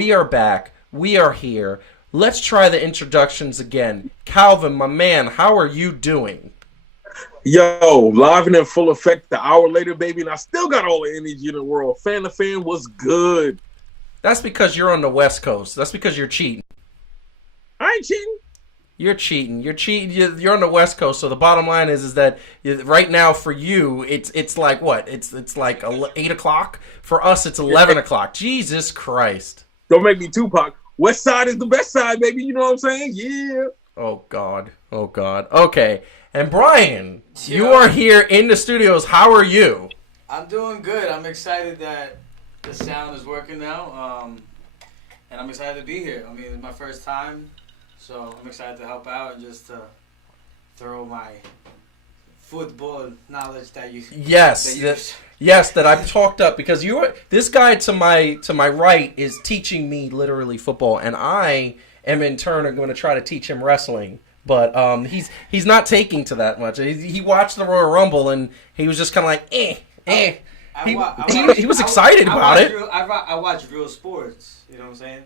We are back. We are here. Let's try the introductions again. Calvin, my man, how are you doing? Yo, live and in full effect, the hour later, baby, and I still got all the energy in the world. Fan2Fan was good. That's because you're on the West Coast. That's because you're cheating. I ain't cheating. You're cheating. You're cheating. You're on the West Coast. So the bottom line is that right now for you, it's like what? It's like 8 o'clock. For us, it's 11 o'clock. Jesus Christ! Don't make me Tupac. West side is the best side, baby. You know what I'm saying? Yeah. Oh God. Oh God. Okay. And Brian, you are here in the studios. How are you? I'm doing good. I'm excited that the sound is working now, and I'm excited to be here. I mean, it's my first time. So I'm excited to help out and just throw my football knowledge that you that I've talked up because this guy to my right is teaching me literally football, and I am in turn going to try to teach him wrestling. But he's not taking to that much. He watched the Royal Rumble and he was just kind of like He was excited about it. I watch real sports. You know what I'm saying?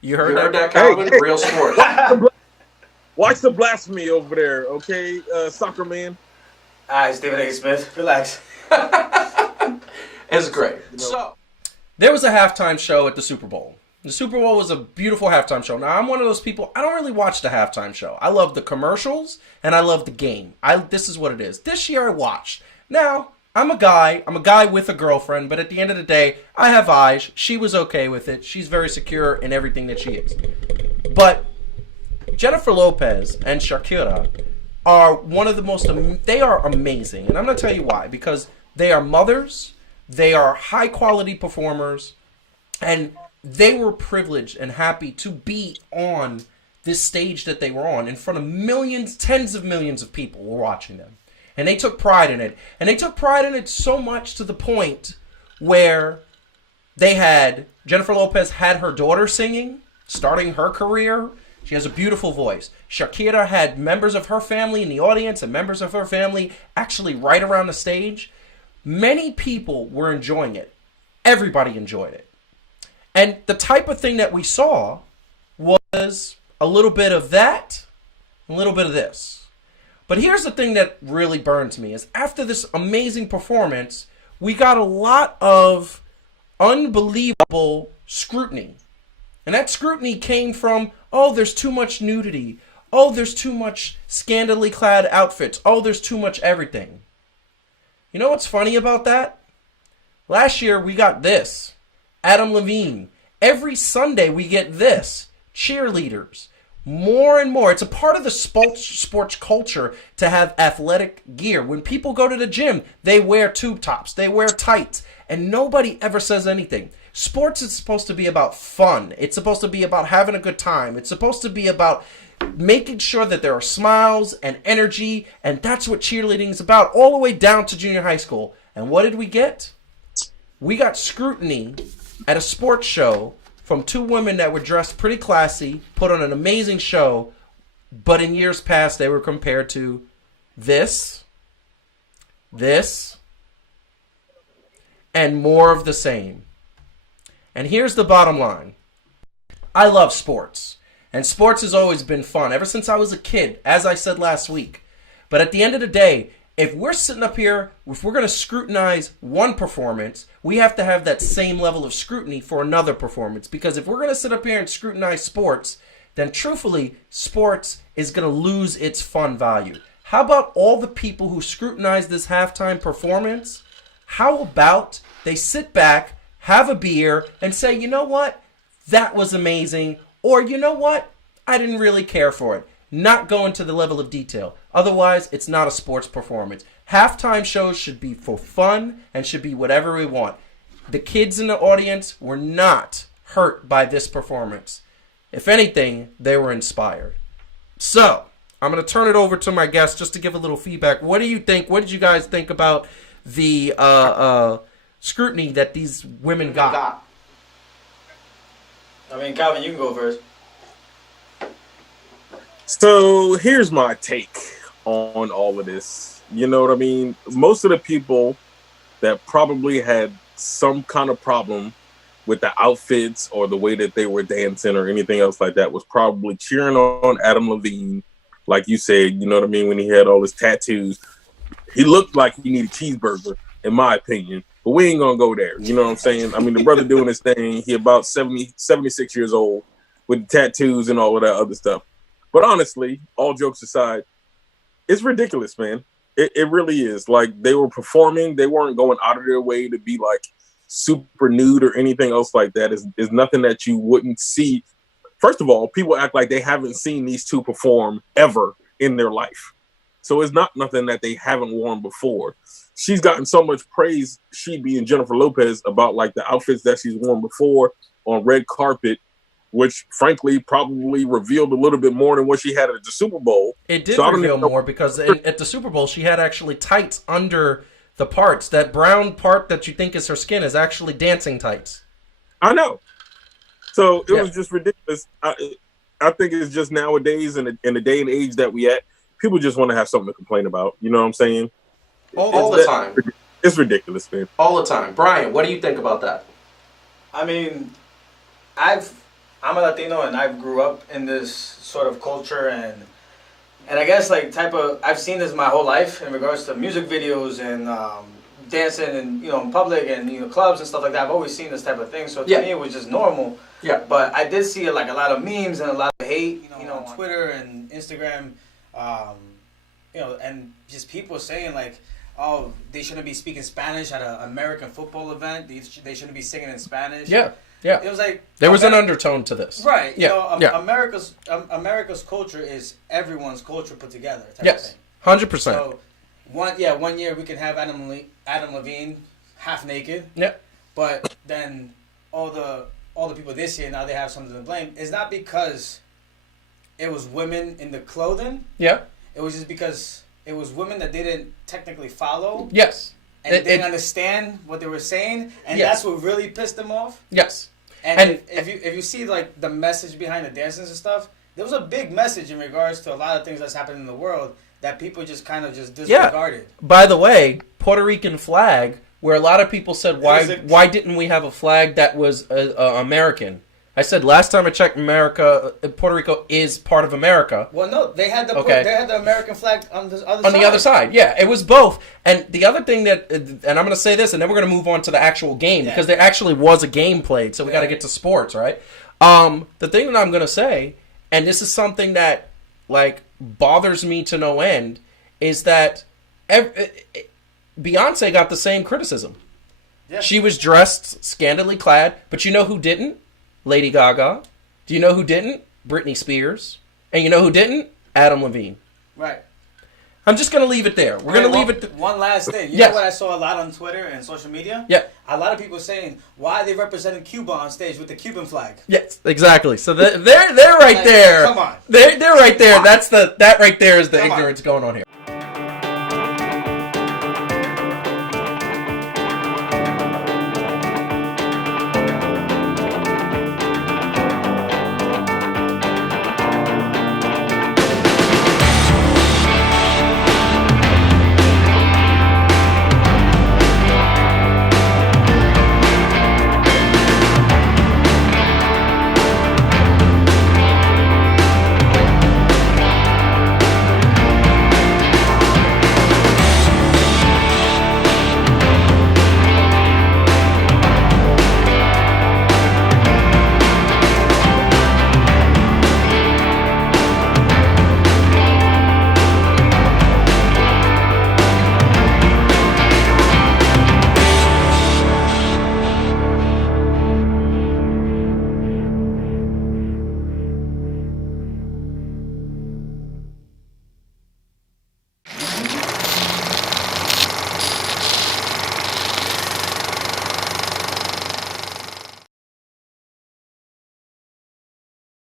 You heard that, Calvin? Real sports. Watch the blasphemy over there, okay, soccer man. Alright, Stephen A. Smith, relax. It's great. So, there was a halftime show at the Super Bowl. The Super Bowl was a beautiful halftime show. Now, I'm one of those people, I don't really watch the halftime show. I love the commercials, and I love the game. This is what it is. This year I watched. Now, I'm a guy with a girlfriend, but at the end of the day, I have eyes. She was okay with it. She's very secure in everything that she is. But Jennifer Lopez and Shakira are one of the most, they are amazing. And I'm going to tell you why. Because they are mothers, they are high quality performers, and they were privileged and happy to be on this stage that they were on in front of millions, tens of millions of people were watching them. And they took pride in it. And they took pride in it so much to the point where Jennifer Lopez had her daughter singing, starting her career. She has a beautiful voice. Shakira had members of her family in the audience and members of her family actually right around the stage. Many people were enjoying it. Everybody enjoyed it. And the type of thing that we saw was a little bit of that, a little bit of this. But here's the thing that really burns me is after this amazing performance, we got a lot of unbelievable scrutiny. And that scrutiny came from, oh, there's too much nudity. Oh, there's too much scantily clad outfits. Oh, there's too much everything. You know what's funny about that? Last year we got this. Adam Levine. Every Sunday we get this. Cheerleaders. More and more. It's a part of the sports culture to have athletic gear. When people go to the gym, they wear tube tops. They wear tights. And nobody ever says anything. Sports is supposed to be about fun. It's supposed to be about having a good time. It's supposed to be about making sure that there are smiles and energy. And that's what cheerleading is about, all the way down to junior high school. And what did we get? We got scrutiny at a sports show from two women that were dressed pretty classy, put on an amazing show, but in years past they were compared to this, and more of the same. And here's the bottom line. I love sports, and sports has always been fun, ever since I was a kid, as I said last week. But at the end of the day, if we're sitting up here, if we're going to scrutinize one performance, we have to have that same level of scrutiny for another performance. Because if we're going to sit up here and scrutinize sports, then truthfully, sports is going to lose its fun value. How about all the people who scrutinize this halftime performance? How about they sit back, have a beer, and say, you know what? That was amazing. Or, you know what? I didn't really care for it. Not go into the level of detail. Otherwise, it's not a sports performance. Halftime shows should be for fun and should be whatever we want. The kids in the audience were not hurt by this performance. If anything, they were inspired. So, I'm going to turn it over to my guest just to give a little feedback. What do you think? What did you guys think about the scrutiny that these women got? I mean, Calvin, you can go first. So here's my take on all of this. You know what I mean? Most of the people that probably had some kind of problem with the outfits or the way that they were dancing or anything else like that was probably cheering on Adam Levine. Like you said, you know what I mean? When he had all his tattoos, he looked like he needed a cheeseburger, in my opinion. But we ain't gonna go there. You know what I'm saying? I mean, the brother doing his thing. He about 76 years old with the tattoos and all of that other stuff. But honestly, all jokes aside, it's ridiculous, man. It really is. Like, they were performing. They weren't going out of their way to be like super nude or anything else like that. Is nothing that you wouldn't see. First of all, people act like they haven't seen these two perform ever in their life. So it's not nothing that they haven't worn before. She's gotten so much praise, she being Jennifer Lopez, about like the outfits that she's worn before on red carpet, which frankly probably revealed a little bit more than what she had at the Super Bowl. It did reveal more because at the Super Bowl, she had actually tights under the parts. That brown part that you think is her skin is actually dancing tights. I know. So it was just ridiculous. I think it's just nowadays in the day and age that we at, people just want to have something to complain about. You know what I'm saying? All the time. It's ridiculous, man. All the time. Brian, what do you think about that? I mean, I'm a Latino and I grew up in this sort of culture and I guess like I've seen this my whole life in regards to music videos and dancing and in public and clubs and stuff like that. I've always seen this type of thing, so to me it was just normal. Yeah. But I did see like a lot of memes and a lot of hate, on Twitter and Instagram, and just people saying like, oh, they shouldn't be speaking Spanish at an American football event. They shouldn't be singing in Spanish. Yeah. Yeah. It was like there was an undertone to this. Right. America's culture is everyone's culture put together. Yes. 100%. So one year we can have Adam Levine half naked. Yeah. But then all the people this year now they have something to blame. It's not because it was women in the clothing. Yeah. It was just because it was women that didn't technically follow. Yes. And didn't understand what they were saying, and that's what really pissed them off. Yes. And if you see like the message behind the dances and stuff, there was a big message in regards to a lot of things that's happening in the world that people just kind of just disregarded. Yeah. By the way, Puerto Rican flag, where a lot of people said, why didn't we have a flag that was American? I said last time I checked, Puerto Rico is part of America. Well, no, they had the American flag on the other side. On the other side, yeah, it was both. And the other thing that, and I'm going to say this, and then we're going to move on to the actual game because there actually was a game played. So we got to get to sports, right? The thing that I'm going to say, and this is something that like bothers me to no end, is that Beyonce got the same criticism. Yeah. She was dressed scantily clad, but you know who didn't? Lady Gaga. Do you know who didn't? Britney Spears. And you know who didn't? Adam Levine. Right. I'm just going to leave it there. We're going to leave it... One last thing. You know what I saw a lot on Twitter and social media? Yeah. A lot of people saying, why are they representing Cuba on stage with the Cuban flag? Yes, exactly. So they're right there. Come on. They're right there. That right there is the ignorance going on here.